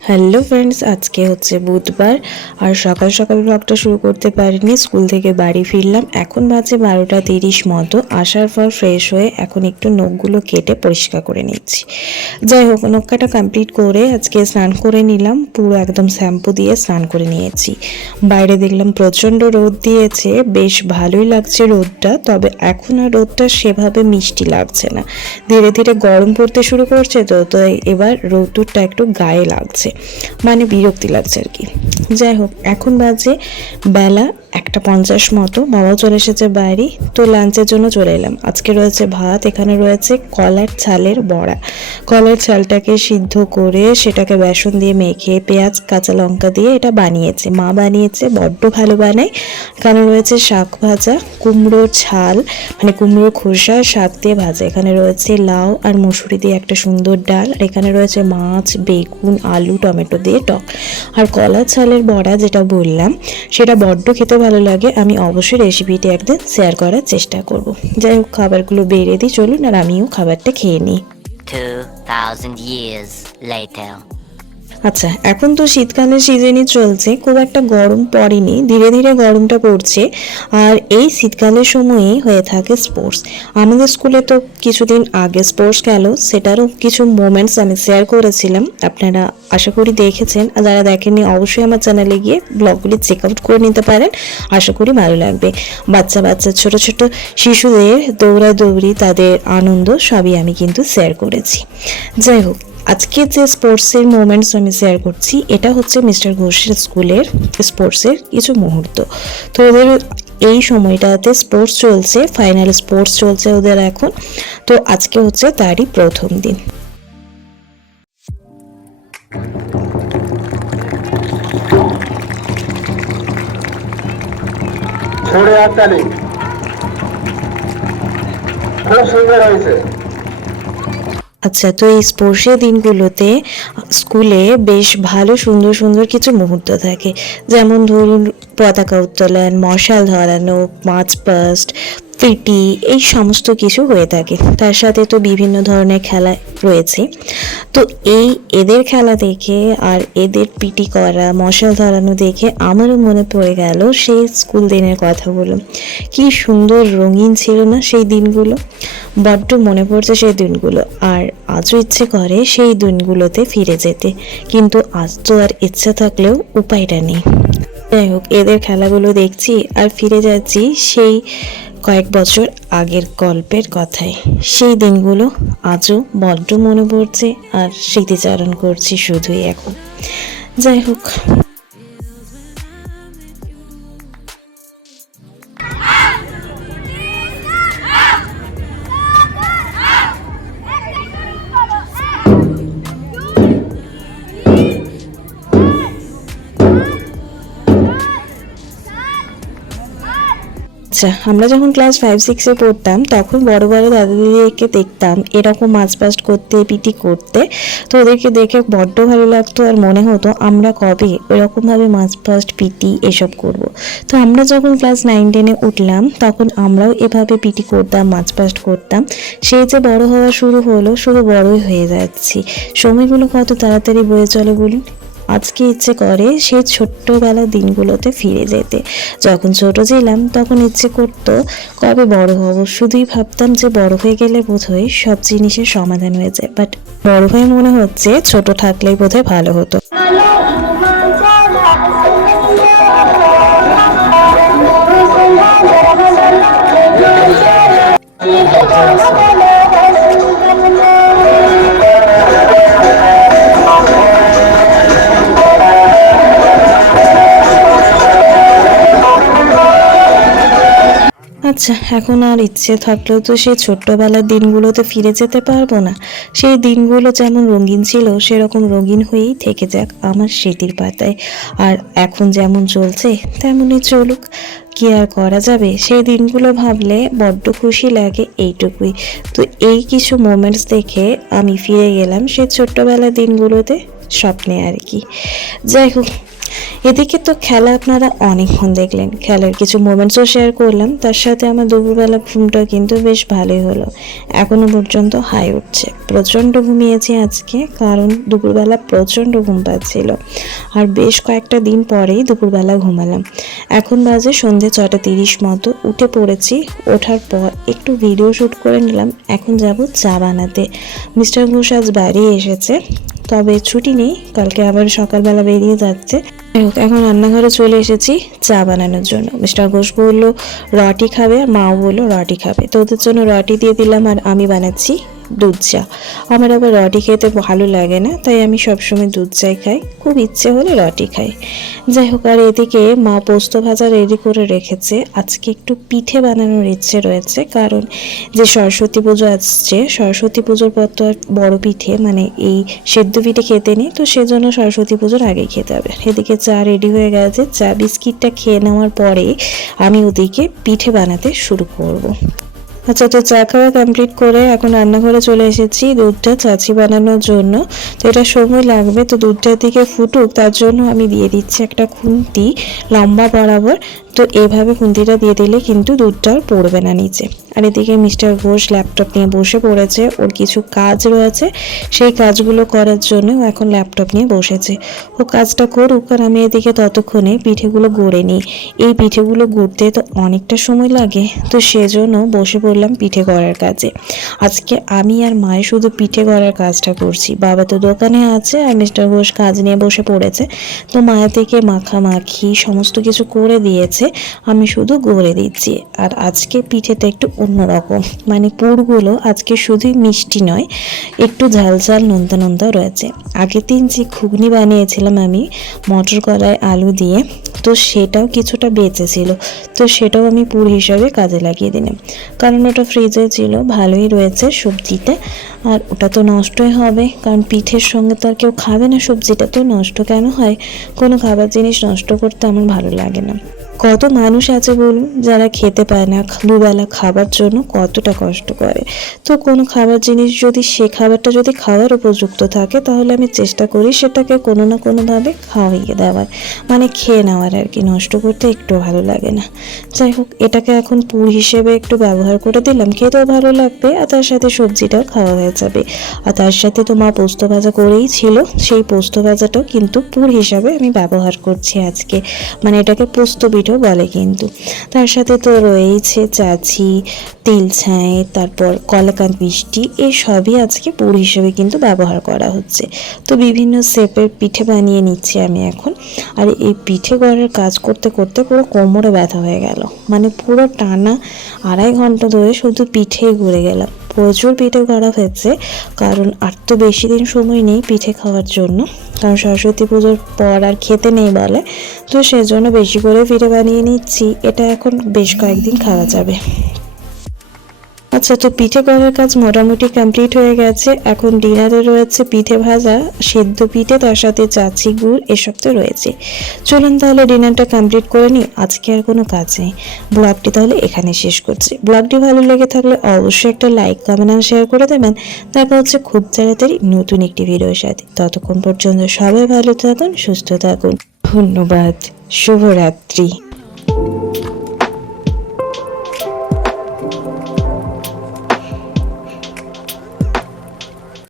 Hello friends, আজকে হচ্ছে বুধবার আর সকাল সকাল ব্লগটা শুরু করতে পারিনি। স্কুল থেকে বাড়ি ফিরলাম, এখন বাজে 12:30 মতো। আসার পর ফ্রেশ হয়ে এখন একটু নখগুলো কেটে পরিষ্কার করে নিচ্ছি। যাই হোক, নখ কাটা কমপ্লিট করে আজকে স্নান করে নিলাম, পুরো একদম শ্যাম্পু দিয়ে স্নান করে নিয়েছি। বাইরে দেখলাম প্রচণ্ড রোদ দিয়েছে, বেশ ভালোই লাগছে রোদটা, তবে এখন আর রোদটা সেভাবে মিষ্টি লাগছে না, ধীরে ধীরে গরম পড়তে শুরু করছে। তো এবার রোদটা একটু গায়ে লাগছে, মানে বিরক্তি লাগছে আর কি। যাই হোক, এখন বাজে বেলা 1:50 মতো। বাবাও চলে এসেছে বাড়ি, তো লাঞ্চের জন্য চলে এলাম। আজকে রয়েছে ভাত, এখানে রয়েছে কলার ছালের বড়া। কলার ছালটাকে সিদ্ধ করে সেটাকে বেসন দিয়ে মেখে পেঁয়াজ কাঁচা লঙ্কা দিয়ে এটা বানিয়েছে, মা বানিয়েছে, বড্ড ভালো বানায়। এখানে রয়েছে শাক ভাজা, কুমড়োর ছাল মানে কুমড়োর খোসা শাক দিয়ে ভাজা। এখানে রয়েছে লাউ আর মুসুরি দিয়ে একটা সুন্দর ডাল, আর এখানে রয়েছে মাছ, বেগুন, আলু, টমেটো দিয়ে টক। আর কলার ছালের বড়া যেটা বললাম, সেটা বড্ড খেতে ভালো লাগে। আমি অবশ্যই রেসিপিটি একদিন শেয়ার করার চেষ্টা করব। যাই হোক, খাবারগুলো বেড়ে দিই, চলুন আর আমিও খাবারটা খেয়ে নিই। 2000 years later. আচ্ছা, এখন তো শীতকালের সিজনই চলছে, খুব একটা গরম পড়েনি, ধীরে ধীরে গরমটা পড়ছে। আর এই শীতকালের সময়ই হয়ে থাকে স্পোর্টস। আমাদের স্কুলে তো কিছুদিন আগে স্পোর্টস গেল, সেটারও কিছু মোমেন্টস আমি শেয়ার করেছিলাম, আপনারা আশা করি দেখেছেন। আর যারা দেখেননি অবশ্যই আমার চ্যানেলে গিয়ে ব্লগগুলি চেক আউট করে নিতে পারেন, আশা করি ভালো লাগবে। বাচ্চা বাচ্চা ছোট ছোট শিশুদের দৌড়াদৌড়ি, তাদের আনন্দ সবই আমি কিন্তু শেয়ার করেছি। যাই হোক, আজকে যে স্পোর্টসের মোমেন্টস আমি শেয়ার করছি, এটা হচ্ছে মিস্টার ঘোষের স্কুলের স্পোর্টসের কিছু মুহূর্ত। তো ওদের এই সময়টাতে স্পোর্টস চলছে, ফাইনাল স্পোর্টস চলছে ওদের এখন। তো আজকে হচ্ছে তারই প্রথম দিন। খুব সুন্দর হয়েছে। আচ্ছা, তো এই স্পোর্টসের দিনগুলোতে স্কুলে বেশ ভালো সুন্দর সুন্দর কিছু মুহূর্ত থাকে, যেমন ধরুন পতাকা উত্তোলন, মশাল ধরানো, মার্চ পাস্ট, পিটি, এই সমস্ত কিছু হয়ে থাকে। তার সাথে তো বিভিন্ন ধরনের খেলা রয়েছে। তো এদের খেলা দেখে আর এদের পিটি করা, মশাল ধরানো দেখে আমারও মনে পড়ে গেল সেই স্কুল দিনের কথাগুলো। কি সুন্দর রঙিন ছিল না সেই দিনগুলো, বড্ড মনে পড়ছে সেই দিনগুলো। আর আজও ইচ্ছে করে সেই দিনগুলোতে ফিরে যেতে, কিন্তু আজ তো আর ইচ্ছা থাকলেও উপায়টা নেই। যাই হোক, এদের খেলাগুলো দেখছি আর ফিরে যাচ্ছি সেই কয়েক বছর আগের গল্পের কথায়। সেই দিনগুলো আজও বড্ড মনে পড়ছে আর স্মৃতিচারণ করছি শুধুই এখন। যাই হোক, আচ্ছা, আমরা যখন ক্লাস 5-6-এ পড়তাম, তখন বড় বড় দাদা দিদিকে দেখতাম এরকম মার্চ পাস্ট করতে, পিটি করতে। তো ওদেরকে দেখে বড্ড ভালো লাগতো, আর মনে হতো আমরা কবে ওরকমভাবে মার্চ পাস্ট, পিটি এসব করব। তো আমরা যখন ক্লাস 9-10-এ উঠলাম, তখন আমরাও এভাবে পিটি করতাম, মার্চ পাস্ট করতাম। সেই যে বড় হওয়া শুরু হলো, শুধু বড়ই হয়ে যাচ্ছি। সময়গুলো কত তাড়াতাড়ি বয়ে চলে বলুন। আজকে ইচ্ছে করে সেই ছোট্টবেলার দিনগুলোতে ফিরে যেতে। যখন ছোট ছিলাম তখন ইচ্ছে করতো কবে বড় হব। শুধুই ভাবতাম যে বড় হয়ে গেলে বোধহয় সব জিনিসের সমাধান হয়ে যায়, বাট বড় হয়ে মনে হচ্ছে ছোট থাকলেই বোধহয় ভালো হতো। আচ্ছা, এখন আর ইচ্ছে থাকলেও তো সেই ছোট্টবেলার দিনগুলোতে ফিরে যেতে পারবো না। সেই দিনগুলো যেমন রঙিন ছিল, সেরকম রঙিন হয়েই থেকে যাক আমার স্মৃতির পাতায়। আর এখন যেমন চলছে তেমনই চলুক, কি আর করা যাবে। সেই দিনগুলো ভাবলে বড্ড খুশি লাগে, এইটুকুই। তো এই কিছু মোমেন্টস দেখে আমি ফিরে গেলাম সেই ছোট্টবেলার দিনগুলোতে, স্বপ্নে আর কি। যাই হোক, এদিকে তো খেলা আপনারা অনেকক্ষণ দেখলেন, খেলার কিছু মোমেন্টসও শেয়ার করলাম, তার সাথে আমার দুপুরবেলা ঘুমটা কিন্তু বেশ ভালোই হলো। এখনো পর্যন্ত হাই উঠছে, প্রচণ্ড ঘুমিয়েছি আজকে, কারণ দুপুরবেলা প্রচণ্ড ঘুম পাচ্ছিল। আর বেশ কয়েকটা দিন পরেই দুপুরবেলা ঘুমালাম। এখন বাজে সন্ধ্যে 6:30 মতো, উঠে পড়েছি। ওঠার পর একটু ভিডিও শ্যুট করে নিলাম। এখন যাব চা বানাতে। মিস্টার ঘোষ আজ বাড়ি এসেছে, তবে ছুটি নেই, কালকে আবার সকালবেলা বেরিয়ে যাচ্ছে। এখন রান্নাঘরে চলে এসেছি চা বানানোর জন্য। মিস্টার ঘোষ বললো রটি খাবে, আর মাও বললো রটি খাবে, তো ওদের জন্য রটি দিয়ে দিলাম, আর আমি বানাচ্ছি দুধ চা। আমার আবার রটি খেতে ভালো লাগে না, তাই আমি সবসময় দুধ চাই খাই, খুব ইচ্ছে হলে রটি খাই। যাই হোক, আর এদিকে মা পোস্ত ভাজা রেডি করে রেখেছে। আজকে একটু পিঠে বানানোর ইচ্ছে রয়েছে, কারণ যে সরস্বতী পুজো আসছে, সরস্বতী পুজোর পর তো আর বড় পিঠে মানে এই সেদ্ধ পিঠে খেতে নেই, তো সেজন্য সরস্বতী পুজোর আগেই খেতে হবে। এদিকে চা রেডি হয়ে গেছে, চা বিস্কিটটা খেয়ে নেওয়ার পরে আমি ওদিকে পিঠে বানাতে শুরু করব। আচ্ছা, তো চা খাওয়া কমপ্লিট করে এখন রান্নাঘরে চলে এসেছি দুধটা চাচি বানানোর জন্য। তো এটা সময় লাগবে, তো দুধটার দিকে ফুটুক, তার জন্য আমি দিয়ে দিচ্ছি একটা খুন্তি লম্বা বরাবর। তো এইভাবে খুন্তিটা দিয়ে দিলে কিন্তু দুধটা আর পড়বে না নিচে। আর এদিকে মিস্টার ঘোষ ল্যাপটপ নিয়ে বসে পড়েছে, ওর কিছু কাজ রয়েছে, সেই কাজগুলো করার জন্য ও এখন ল্যাপটপ নিয়ে বসেছে। ও কাজটা করুক, আর আমি এদিকে ততক্ষণে পিঠেগুলো গড়ে নিই। এই পিঠেগুলো গড়তে তো অনেকটা সময় লাগে, তো সেজন্য বসে পড়লাম পিঠে করার কাজে। আজকে আমি আর মায়ে শুধু পিঠে করার কাজটা করছি, বাবা তো দোকানে আছে আর মিস্টার ঘোষ কাজ নিয়ে বসে পড়েছে। তো মায়ের থেকে মাখামাখি সমস্ত কিছু করে দিয়েছে, আমি শুধু গড়ে দিচ্ছি। আর আজকে পিঠেটা একটু অন্যরকম, মানে পুরগুলো আজকে শুধুই মিষ্টি নয়, একটু ঝাল ঝাল নোনতা নোনতা রয়েছে। আগের দিন যে ঘুগনি বানিয়েছিলাম আমি মটর কলাই আলু দিয়ে, তো সেটাও কিছুটা বেঁচেছিল, তো সেটাও আমি পুর হিসাবে কাজে লাগিয়ে দিলাম, কারণ ওটা ফ্রিজে ছিল, ভালোই রয়েছে সবজিটা। আর ওটা তো নষ্টই হবে, কারণ পিঠের সঙ্গে তো আর কেউ খাবে না, সবজিটা তো নষ্ট কেন হয়? কোনো খাবার জিনিস নষ্ট করতে আমার ভালো লাগে না। কত মানুষ আছে বলুন যারা খেতে পায় না, দুবেলা খাবার জন্য কতটা কষ্ট করে। তো কোনো খাবার জিনিস যদি সে খাবারটা যদি খাওয়ার উপযুক্ত থাকে, তাহলে আমি চেষ্টা করি সেটাকে কোনো না কোনোভাবে খাওয়াইয়ে দেওয়ার, মানে খেয়ে নেওয়ার আর কি, নষ্ট করতে একটু ভালো লাগে না। যাই হোক, এটাকে এখন পুর হিসেবে একটু ব্যবহার করে দিলাম, খেতেও ভালো লাগবে, আর তার সাথে সবজিটাও খাওয়া হয়ে যাবে। আর তার সাথে তো মা পোস্ত ভাজা করেই ছিল, সেই পোস্ত ভাজাটাও কিন্তু পুর হিসাবে আমি ব্যবহার করছি আজকে, মানে এটাকে পোস্ত পিঠে বলে কিন্তু। তার সাথে তো রয়েছে চাচি, তিল ছাই, তারপর কলাকাঁদ মিষ্টি, এই সবই আজকে পুর হিসেবে কিন্তু ব্যবহার করা হচ্ছে। তো বিভিন্ন শেপের পিঠে বানিয়ে নিচ্ছি আমি এখন। আর এই পিঠে করার কাজ করতে করতে পুরো কোমরে ব্যথা হয়ে গেল, মানে পুরো টানা 2.5 ঘন্টা ধরে শুধু পিঠেই ঘুরে গেলাম। প্রচুর পিঠে করা হয়েছে, কারণ আর তো বেশি দিন সময় নেই পিঠে খাওয়ার জন্য, কারণ সরস্বতী পুজোর পর আর খেতে নেই বলে, তো সেজন্য বেশি করে পিঠে বানিয়ে নিচ্ছি। এটা এখন বেশ কয়েকদিন খাওয়া যাবে। আচ্ছা, তো পিঠে করার কাজ মোটামুটি কমপ্লিট হয়ে গেছে। এখন ডিনারে রয়েছে পিঠে ভাজা, সেদ্ধ পিঠে, তার সাথে চাচি গুড়, এসব তো রয়েছে। চলুন তাহলে ডিনারটা কমপ্লিট করে নিই, আজকে আর কোনো কাজ নেই। ব্লগটি তাহলে এখানে শেষ করছি। ব্লগটি ভালো লেগে থাকলে অবশ্যই একটা লাইক, কমেন্ট আর শেয়ার করে দেবেন। দেখা হচ্ছে খুব তাড়াতাড়ি নতুন একটি ভিডিওর সাথে। ততক্ষণ পর্যন্ত সবাই ভালো থাকুন, সুস্থ থাকুন। ধন্যবাদ। শুভরাত্রি।